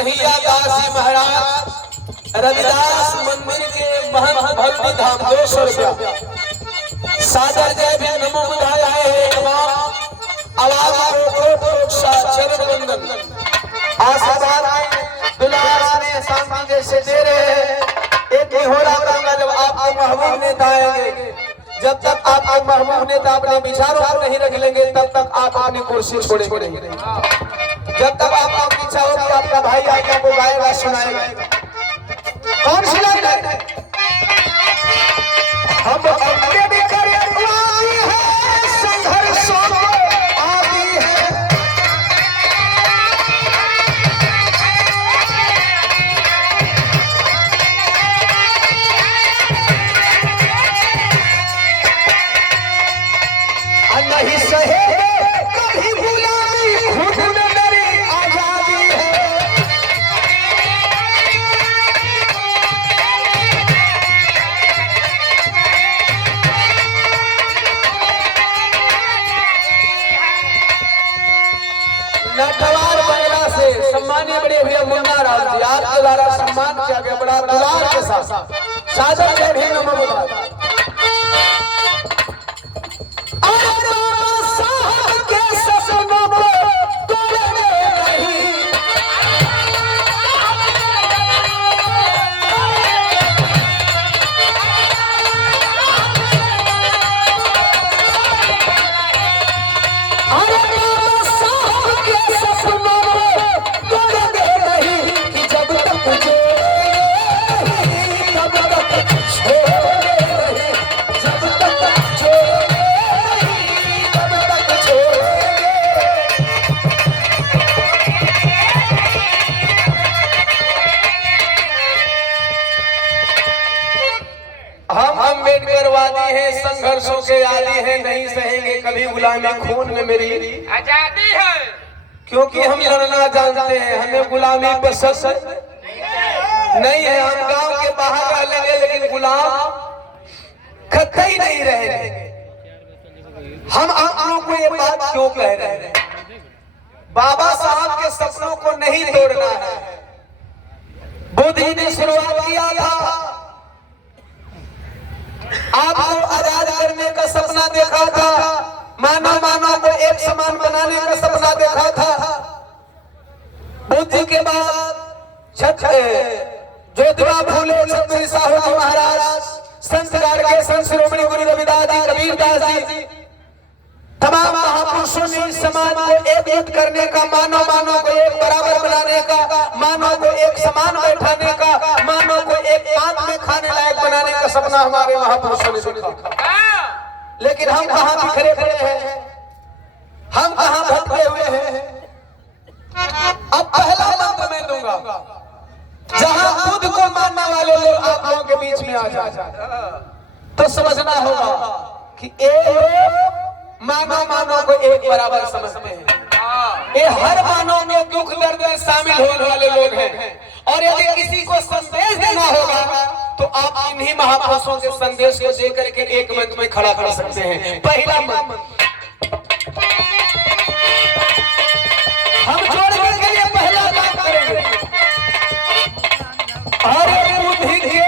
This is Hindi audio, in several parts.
कन्हैया दास जी महाराज रविदास मंदिर के महंत भक्ति धाम 200 रुपया सादर जय भी नमो बुधाया है आवाज चरण वंदन आशीर्वाद दुलार स्नेह शांति जैसे दे रहे हैं। एक ही हो रहा होगा जब आपके महबूब नेता आएंगे। जब तक आप महबूब नेता अपने विचारों को नहीं रख लेंगे तब तक आप अपनी कुर्सी छोड़ेंगे। जब तक आपकी इच्छा हो कि आपका भाई आएगा वो गाएगा सुनाएगा। कौन सुनाएगा? हम अपने भी करें संघर्षों आदि है। नहीं सहे कभी गुलामी खुद में मेरी आजादी है। नटवार बंगला से सम्मानीय बड़े भैया मुन्ना राज जी आपके द्वारा सम्मान किया गया बड़ा दुलार के साथ सादर जय भी नमो बुधाया। अम्बेडकरवादी हैं, संघर्षों के आदी हैं, नहीं सहेंगे कभी गुलामी खून में मेरी आजादी है। क्योंकि हम लड़ना जानते हैं, हमें गुलामी पसंद नहीं है। हम गांव के बाहर रह लेंगे लेकिन गुलाम कतई नहीं रहेंगे। हम आप लोगों को ये बात क्यों कह रहे हैं? बाबा साहब के सपनों को नहीं तोड़ना है। बुद्ध जी ने शुरुआत किया था, आपको आजाद करने का सपना देखा था, मानव को एक समान बनाने का सपना देखा था। बुद्ध के बाद ज्योतिबा फूले छत्री साहू जी महाराज, संत गाड़गे, संत शिरोमणि गुरु रविदास जी, कबीरदास जी, तमाम महापुरुषों ने इस समाज को एकजुट करने का, मानव को एक बराबर बनाने का, मानव को एक समान बैठाने का, मानव को एक पात में खाने लायक बनाने का सपना हमारे महापुरुषों ने देखा। लेकिन हम कहाँ बिखरे पड़े हैं, हम कहाँ भटके हुए हैं। अब पहला मंत्र मैं दूंगा, जहां खुद को मानने वाले लोग आप लोगों के बीच में आ जाए तो समझना होगा कि एक मानव को एक बराबर समझते हैं। ये हर मानव में दुख दर्द में शामिल होने वाले लोग हैं। और यदि किसी को संदेश देना होगा तो आप इन्हीं महापुरुषों के संदेश को देकर के एक मंच में खड़ा कर सकते हैं। पहला मंत्र हम जोड़ने के लिए पहला काम करेंगे। अरे बुद्धि के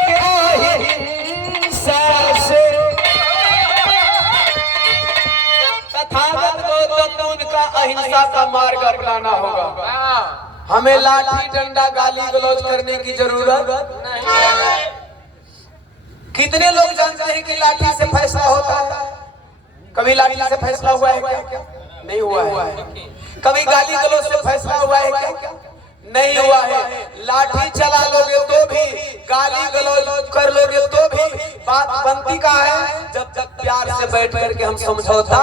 अहिंसा से तथागत गौतम बुद्ध का अहिंसा का मार्ग अपनाना होगा। हमें लाठी डंडा गाली गलौज करने की जरूरत नहीं। कितने लोग जानते हैं कि लाठी से फैसला होता है? कभी लाठी से फैसला हुआ है क्या? नहीं हुआ है। कभी गाली गलौज से फैसला हुआ है क्या? नहीं हुआ है। लाठी चला लोगे तो भी, गाली गलौज कर लोगे तो भी बात बनती कहाँ है? जब तक प्यार से बैठ करके हम समझौता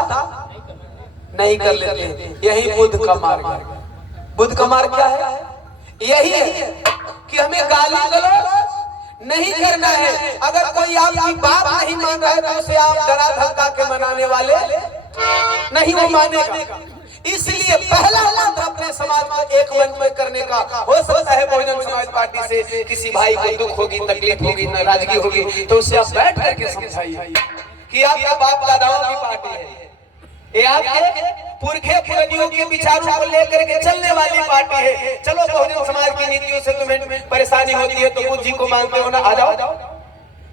नहीं कर लेते। यही बुद्ध का मार्ग है। बुद्ध का मार्ग क्या है? यही है कि हमें गाली गलौज नहीं करना है। अगर कोई आपकी बात नहीं मान रहा है तो उसे आप डरा धमका के मनाने वाले नहीं, वो मानेगा। इसलिए पहला मंत्र अपने समाज को एक मंच में करने का। हो सकता है बहुजन समाज पार्टी से किसी भाई को दुख होगी, तकलीफ होगी, नाराजगी होगी तो उससे आप बैठ करके समझाइए कि आपका बाप दादाओं की पार्टी है, ये आपके पुरखे पुरनियों के विचारों को लेकर के चलने वाली पार्टी है। चलो बहुजन समाज की नीतियों से तुम्हें परेशानी होती है तो बुद्ध जी को मानते हो ना, आ जाओ।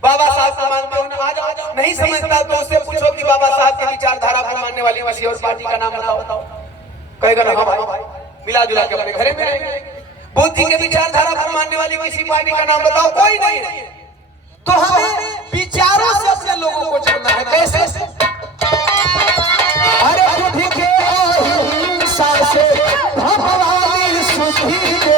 बाबा साहब को मानते हो ना, आ जाओ। नहीं समझता तो उससे पूछो कि बाबा साहब की विचारधारा को मानने वाली किसी और पार्टी का नाम बताओ। कहेगा ना हाँ भाई, मिला जुला के अपने घरे में रहेंगे। बुद्ध जी के विचारधारा को मानने वाली किसी पार्टी का नाम बताओ, कोई नहीं है। तो हमें विचारों से अपने लोगों को चलना है। कैसे? अरे बुद्धि के अहिंसा से भगवान सुधी दे।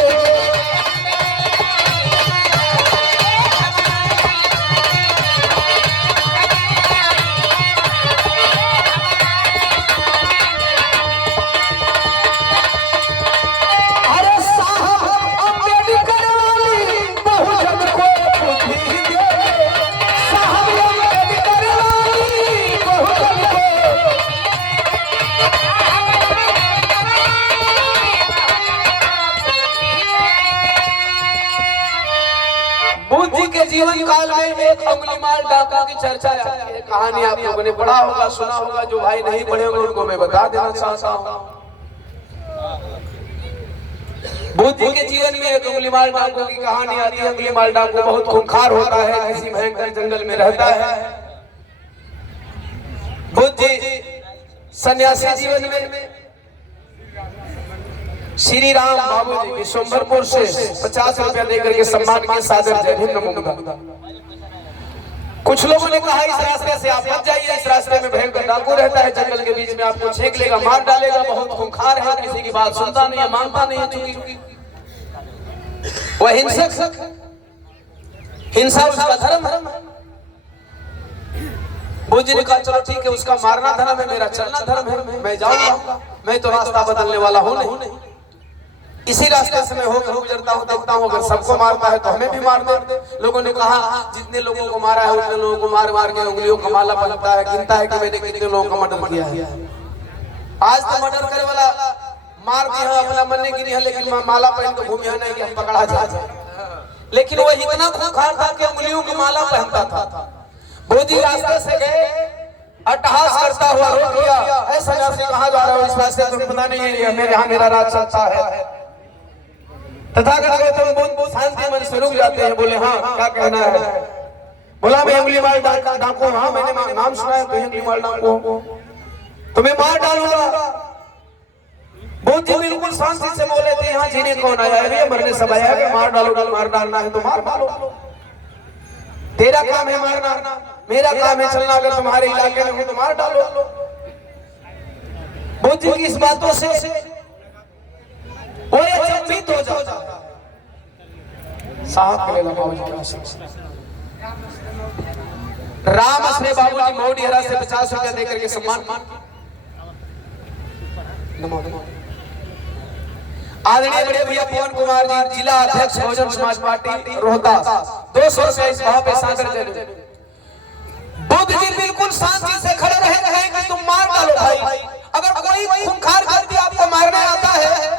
जीवन काल में एक अंगुलीमाल डाका की चर्चा है। कहानी आप लोगों ने पढ़ा होगा, सुना होगा। जो भाई नहीं पढ़े होंगे उनको मैं बता देना चाहता हूँ। बुद्ध जी के जीवन में एक अंगुलीमाल डाकू की कहानी आती है। अंगुलीमाल डाकू बहुत खूंखार होता है, किसी भयंकर जंगल में रहता है। बुद्ध जी सन्यासी जीवन में श्री राम बाबूजी विश्वंभरपुर से 50 रुपया देकर के सम्मान के सादर जय हिंद मुग्धा। कुछ लोगों ने कहा इस रास्ते से आप मत जाइए, इस रास्ते में भयंकर डाकू रहता है, जंगल के बीच में आपको छेक लेगा, मार डालेगा, बहुत खूंखार है, किसी की बात सुनता नहीं है, मानता नहीं है, चूंकि वह हिंसक, हिंसा उसका धर्म है। बुद्ध जी ने कहा चलो ठीक है, उसका मारना धर्म है, मेरा चलना धर्म है, मैं जाऊंगा। मैं तो रास्ता बदलने वाला हूं नहीं, इसी रास्ते से मैं होकर गुजरता हूँ, देखता हूँ अगर सबको मारता है तो हमें भी मार दे। लोगों ने कहा जितने लोगों को मारा है उतने लोगों को मार मार के उंगलियों का माला बनता है, गिनता है कि मैंने कितने लोगों का मर्डर किया है। आज तो मर्डर करे वाला मार दिया अपना मन ने गिनी है, लेकिन माला पहन के घूमिया नहीं कि हम पकड़ा जाए। लेकिन वो इतना खूंखार था कि उंगलियों की माला पहनता था। बुद्ध जी रास्ते से गए, अट्टहास करता हुआ रोक लिया, ऐसा रास्ते कहाँ जा रहा हो, इस रास्ते तुम्हें पता नहीं है मेरे यहाँ मेरा राज चलता है। तथागत गौतम बुद्ध शांति मन से रुक जाते हैं, बोले हाँ क्या कहना है। बोला मैं अंगुलीमाल डाकू, हाँ मैंने नाम सुना है, तो अंगुलीमाल डाकू, तुम्हें मार डालूंगा। बुद्ध जी बिल्कुल शांति से बोले थे यहाँ जीने कौन आया है, मरने सब आया है, मार डालो, मार डालना है तो मार डालो, तेरा काम है मारना, मेरा काम है चलना, अगर तुम्हारे इलाके में हो तो मार डालो। बुद्ध जी की इस बातों से वो अचंभित हो जाता है। साहब के लिए राम अपने बाबूजी मौड़िहरा से 50 रुपया देकर के सम्मान आदरणीय बड़े भैया पवन कुमार जी जिला अध्यक्ष बहुजन समाज पार्टी रोहतास 200 रुपया इस भाव पे सादर दे। बुद्ध जी बिल्कुल शांति से खड़े रहे कि तुम मार डालो भाई, अगर कोई खूंखार व्यक्ति आपको मारने आता है,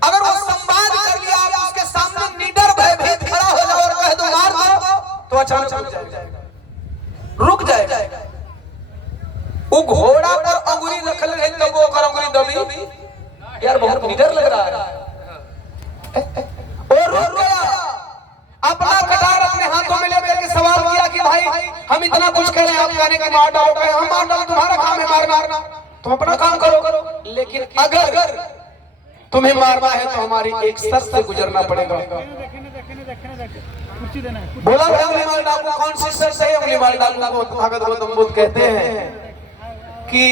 अगर वो संवाद कर लिया आप उसके सामने निडर भयभीत खड़ा हो जाओ और कह दो मार दो, तो अचानक रुक जाएगा। वो घोड़ा पर अंगुली रखल रहे तो वो कर अंगुली दबी, यार बहुत निडर लग रहा है, और रुक गया। अपना कटार अपने हाथों में लेकर के सवाल किया कि भाई हम इतना कुछ कह रहे हैं, आप कहने की मार डालो, हम मार डालो, तुम्हारा काम है मारना, तुम अपना काम करो, लेकिन अगर तुम्हें मारना है तो हमारी एक शर्त से गुजरना पड़ेगा। बोला अंगुलीमाल डाकू कौन सी शर्त है? अंगुलीमाल डाकू को तथागत गौतम बुद्ध कहते हैं कि